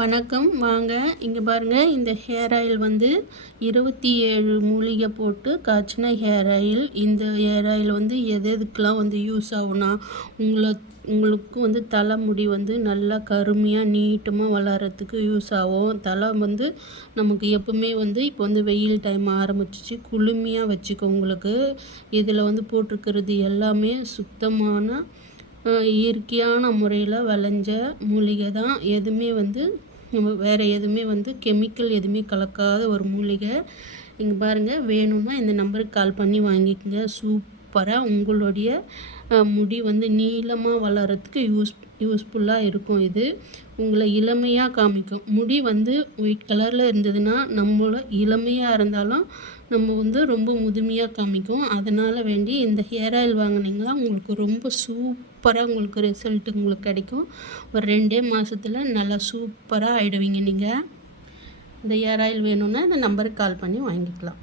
வணக்கம். வாங்க இங்கே பாருங்கள். இந்த ஹேர் ஆயில் வந்து 27 மூலிகை போட்டு காய்ச்சின ஹேர் ஆயில். இந்த ஹேர் ஆயில் வந்து எதுக்கெலாம் வந்து யூஸ் ஆகுனா, உங்களுக்கு வந்து தலைமுடி வந்து நல்லா கருமையாக நீட்டமாக வளர்கிறதுக்கு யூஸ் ஆகும். தலை வந்து நமக்கு எப்பவுமே வந்து இப்போ வந்து வெயில் டைம் ஆரம்பிச்சிச்சு, குளுமையாக வச்சுக்கும். உங்களுக்கு இதில் வந்து போட்டிருக்கிறது எல்லாமே சுத்தமான இயற்கையான முறையில் விளைஞ்ச மூலிகை தான். எதுவுமே வந்து வேறு எதுவுமே வந்து கெமிக்கல் எதுவுமே கலக்காத ஒரு மூலிகை. இங்கே பாருங்கள், வேணும்னா இந்த நம்பருக்கு கால் பண்ணி வாங்கிக்கோங்க. சூப்பராக உங்களுடைய முடி வந்து நீளமாக வளர்கிறதுக்கு யூஸ்ஃபுல்லாக இருக்கும். இது உங்களை இளமையாக காமிக்கும். முடி வந்து ஒயிட் கலரில் இருந்ததுன்னா நம்மள இளமையாக இருந்தாலும் நம்ம வந்து ரொம்ப முதுமையாக காமிக்கும். அதனால் வேண்டி இந்த ஹேர் ஆயில் வாங்கினீங்கன்னா உங்களுக்கு ரொம்ப சூப்பராக உங்களுக்கு ரிசல்ட் உங்களுக்கு கிடைக்கும். ஒரு 2 மாதத்தில் நல்லா சூப்பராக ஆகிடுவீங்க. நீங்கள் இந்த ஹேர் ஆயில் வேணும்னா இந்த நம்பருக்கு கால் பண்ணி வாங்கிக்கலாம்.